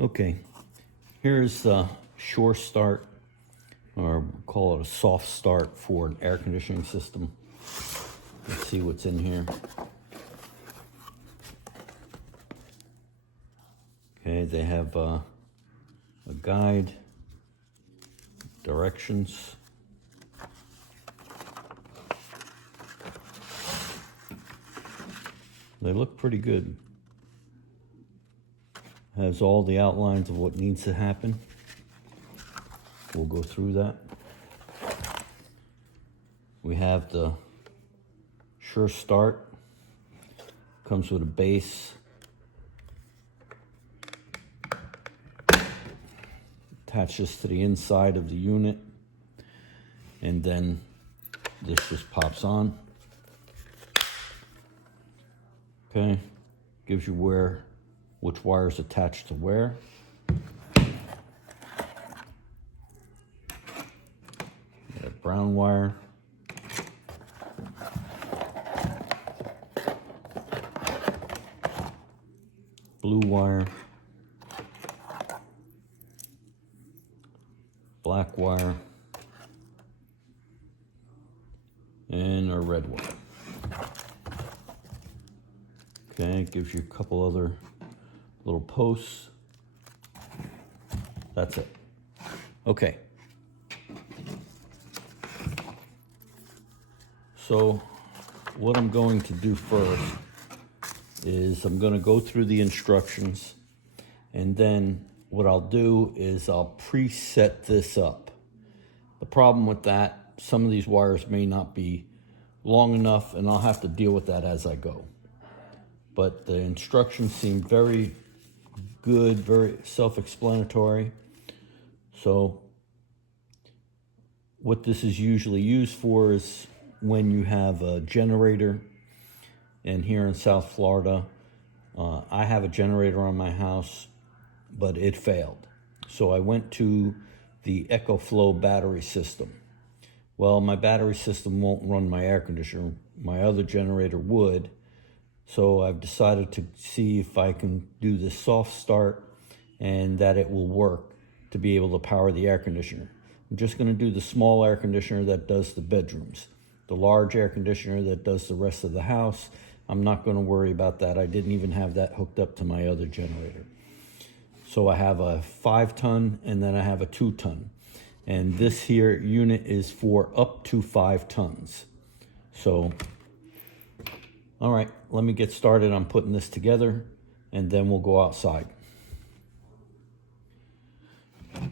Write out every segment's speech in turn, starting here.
Okay, here's the Sure Start, or call it a soft start for an air conditioning system. Let's see what's in here. Okay, they have a guide, directions. They look pretty good. Has all the outlines of what needs to happen. We'll go through that. We have the Sure Start. Comes with a base. Attaches to the inside of the unit. And then this just pops on. Okay. Gives you which wire's attached to where. Got a brown wire. Blue wire. Black wire. And a red wire. Okay, it gives you a couple other little posts. That's it. Okay. So what I'm going to do first is I'm going to go through the instructions, and then what I'll do is I'll preset this up. The problem with that, some of these wires may not be long enough, and I'll have to deal with that as I go. But the instructions seem very good, very self-explanatory. So what this is usually used for is when you have a generator. And here in South Florida, I have a generator on my house, but it failed. So I went to the EcoFlow battery system. Well, my battery system won't run my air conditioner. My other generator would. So I've decided to see if I can do this soft start and that it will work to be able to power the air conditioner. I'm just going to do the small air conditioner that does the bedrooms. The large air conditioner that does the rest of the house, I'm not going to worry about that. I didn't even have that hooked up to my other generator. So I have a 5-ton and then I have a 2-ton. And this here unit is for up to 5 tons. So, all right, let me get started on putting this together and then we'll go outside.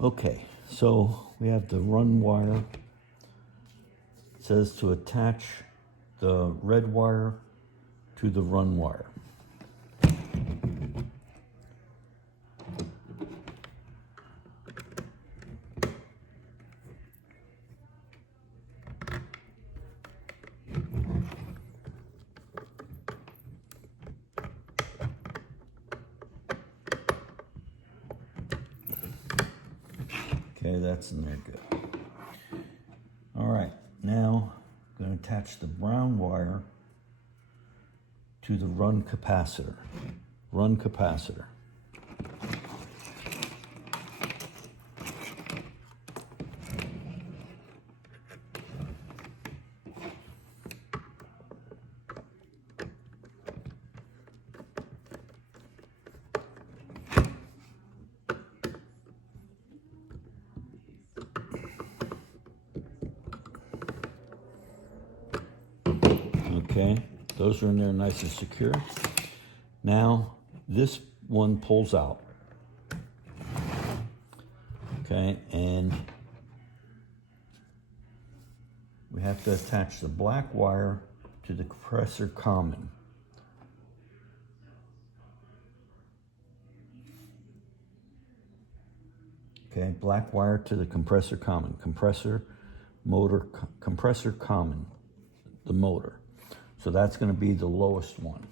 Okay, so we have the run wire. It says to attach the red wire to the run wire. Okay, that's in there good. All right, now I'm going to attach the brown wire to the run capacitor. Run capacitor. Okay, those are in there nice and secure. Now, this one pulls out. Okay, and we have to attach the black wire to the compressor common. Okay, black wire to the compressor common. Compressor common, the motor. So that's going to be the lowest one.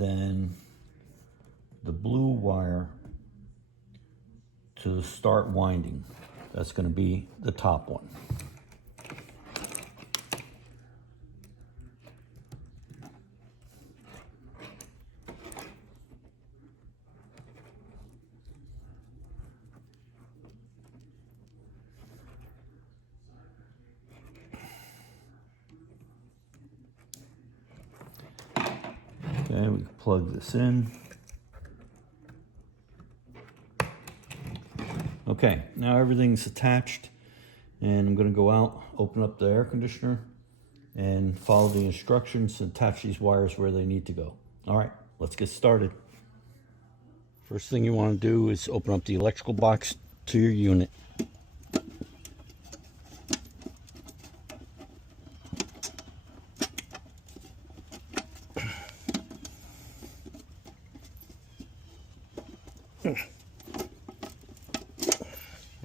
then the blue wire to the start winding. That's going to be the top one. Okay, we plug this in. Okay, now everything's attached, and I'm going to go out, open up the air conditioner, and follow the instructions and attach these wires where they need to go. All right, let's get started. First thing you want to do is open up the electrical box to your unit.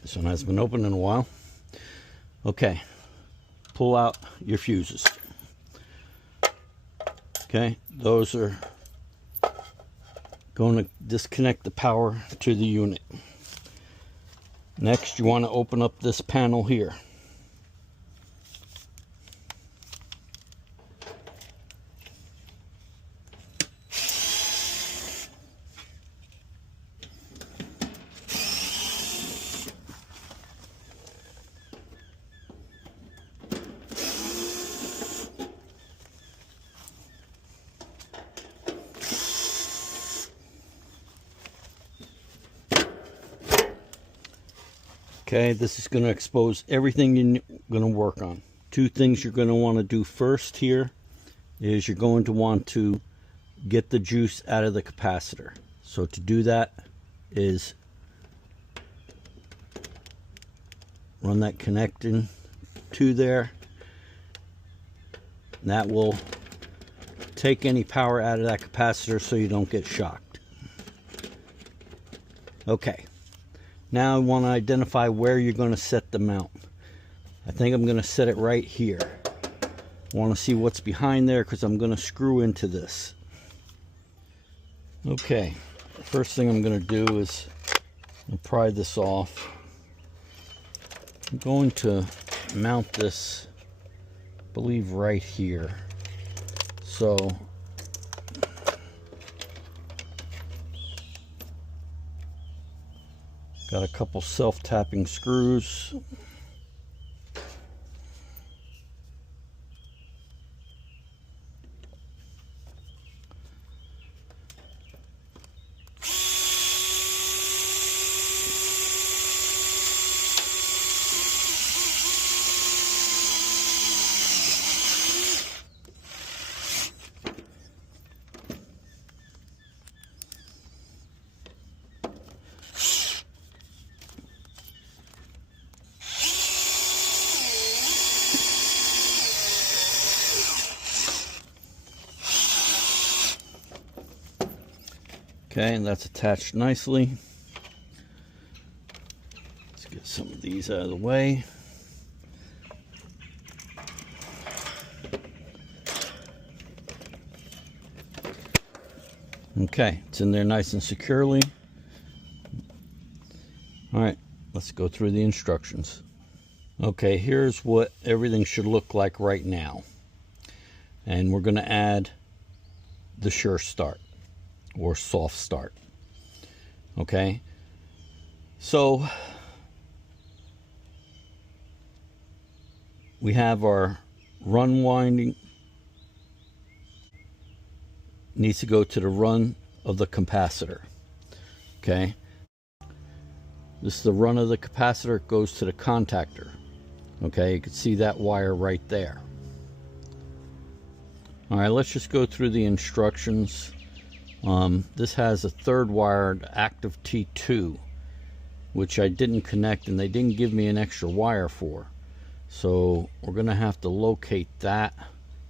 This one hasn't been opened in a while. Okay, pull out your fuses. Okay, those are going to disconnect the power to the unit. Next, you want to open up this panel here. Okay, this is going to expose everything you're going to work on. Two things you're going to want to do first here is you're going to want to get the juice out of the capacitor. So to do that is run that connecting to there. And that will take any power out of that capacitor so you don't get shocked. Okay. Now I want to identify where you're going to set the mount. I think I'm going to set it right here. I want to see what's behind there because I'm going to screw into this. Okay, the first thing I'm going to do is pry this off. I'm going to mount this, I believe, right here. So got a couple self-tapping screws. Okay, and that's attached nicely. Let's get some of these out of the way. Okay, it's in there nice and securely. All right, let's go through the instructions. Okay, here's what everything should look like right now. And we're going to add the Sure Start or soft start. Okay, so we have our run winding needs to go to the run of the capacitor. Okay, this is the run of the capacitor. It goes to the contactor. Okay, you can see that wire right there. All right, let's just go through the instructions. This has a third wire, active T2, which I didn't connect, and they didn't give me an extra wire for. So we're going to have to locate that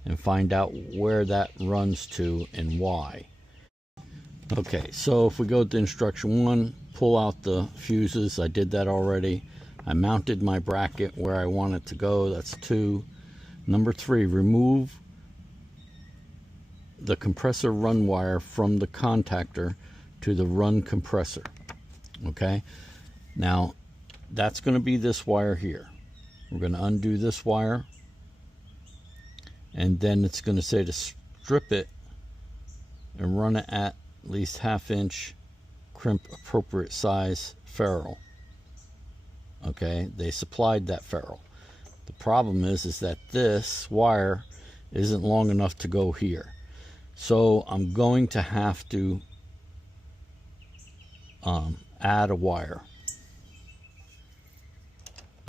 and find out where that runs to and why. Okay, so if we go to instruction 1, pull out the fuses. I did that already. I mounted my bracket where I want it to go. That's 2. Number 3, remove the compressor run wire from the contactor to the run compressor. Okay, now that's going to be this wire here. We're going to undo this wire, and then it's going to say to strip it and run it at least 1/2 inch crimp appropriate size ferrule. Okay, they supplied that ferrule. The problem is that this wire isn't long enough to go here. So I'm going to have to add a wire.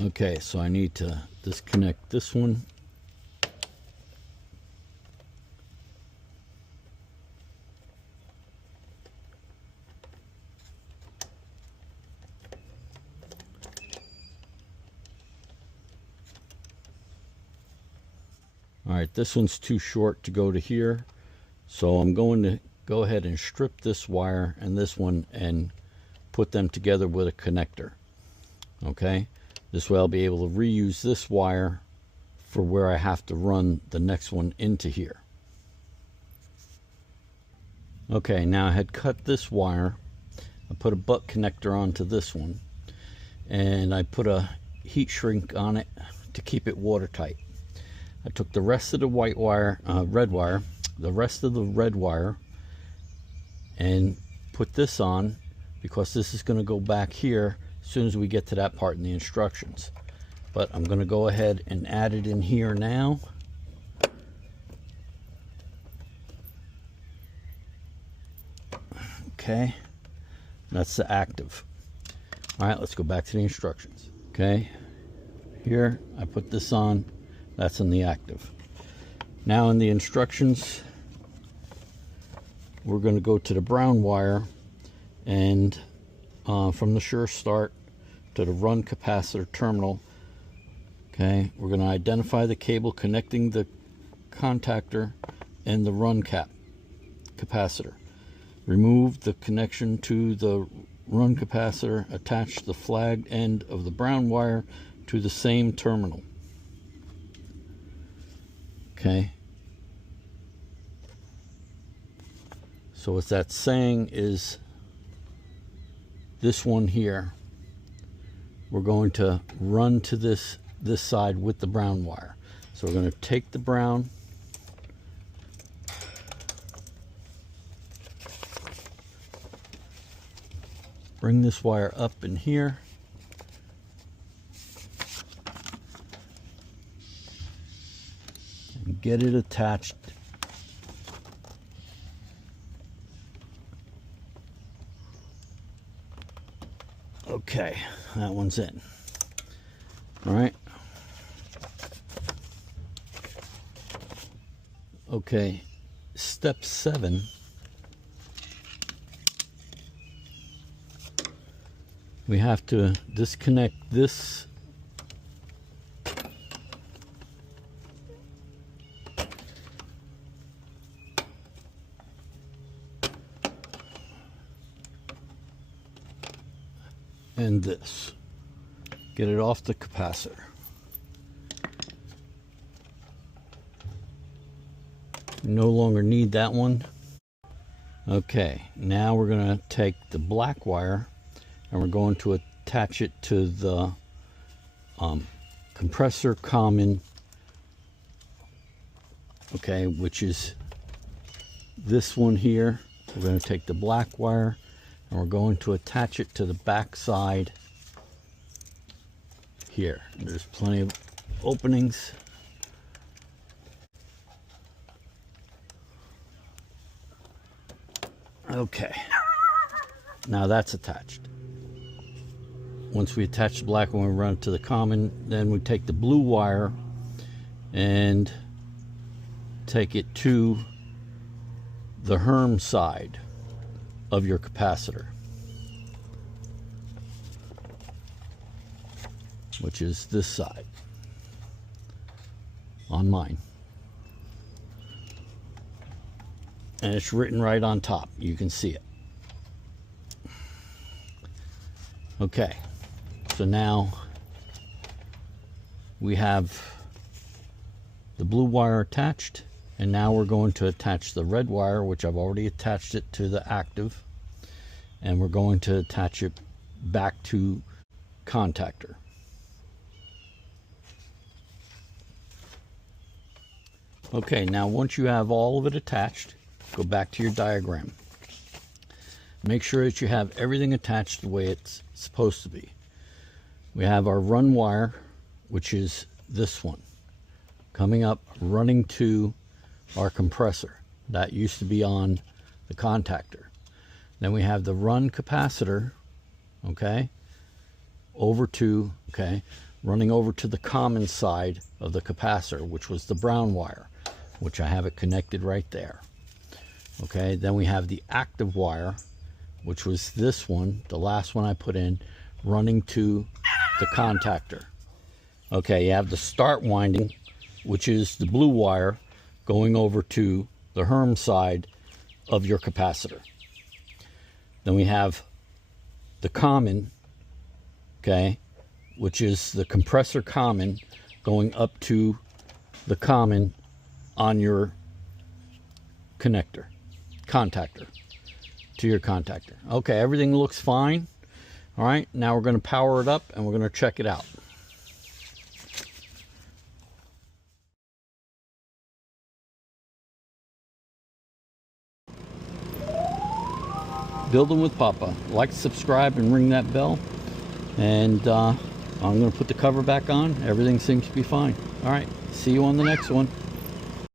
Okay, so I need to disconnect this one. All right, this one's too short to go to here, so I'm going to go ahead and strip this wire and this one and put them together with a connector. Okay, this way I'll be able to reuse this wire for where I have to run the next one into here. Okay, now I had cut this wire. I put a butt connector onto this one, and I put a heat shrink on it to keep it watertight. I took the rest of the red wire, and put this on, because this is going to go back here as soon as we get to that part in the instructions. But I'm going to go ahead and add it in here now. Okay, that's the active. All right, let's go back to the instructions. Okay, here I put this on. That's in the active. Now in the instructions, we're going to go to the brown wire, and from the sure start to the run capacitor terminal. Okay, we're going to identify the cable connecting the contactor and the run capacitor. Remove the connection to the run capacitor. Attach the flagged end of the brown wire to the same terminal. Okay, so what that's saying is this one here, we're going to run to this side with the brown wire. So we're going to take the brown, bring this wire up in here, and get it attached. Okay, that one's in. All right. Okay, step 7. We have to disconnect this and this. Get it off the capacitor. No longer need that one. Okay, now we're going to take the black wire and we're going to attach it to the compressor common, okay, which is this one here. We're going to take the black wire and we're going to attach it to the back side here. There's plenty of openings. Okay, now that's attached. Once we attach the black one, we run it to the common, then we take the blue wire and take it to the Herm side of your capacitor, which is this side on mine. And it's written right on top. You can see it. Okay, so now we have the blue wire attached And now we're going to attach the red wire, which I've already attached it to the active, and we're going to attach it back to contactor. Okay, now once you have all of it attached, go back to your diagram. Make sure that you have everything attached the way it's supposed to be. We have our run wire, which is this one, coming up, running to our compressor. That used to be on the contactor. Then we have the run capacitor, okay, running over to the common side of the capacitor, which was the brown wire, which I have it connected right there. Okay, then we have the active wire, which was this one, the last one I put in, running to the contactor. Okay, you have the start winding, which is the blue wire, going over to the Herm side of your capacitor. Then we have the common, okay, which is the compressor common, going up to the common on your contactor, to your contactor. Okay, everything looks fine. All right, now we're going to power it up and we're going to check it out. Building with Papa. Like, subscribe, and ring that bell. And I'm going to put the cover back on. Everything seems to be fine. All right, see you on the next one.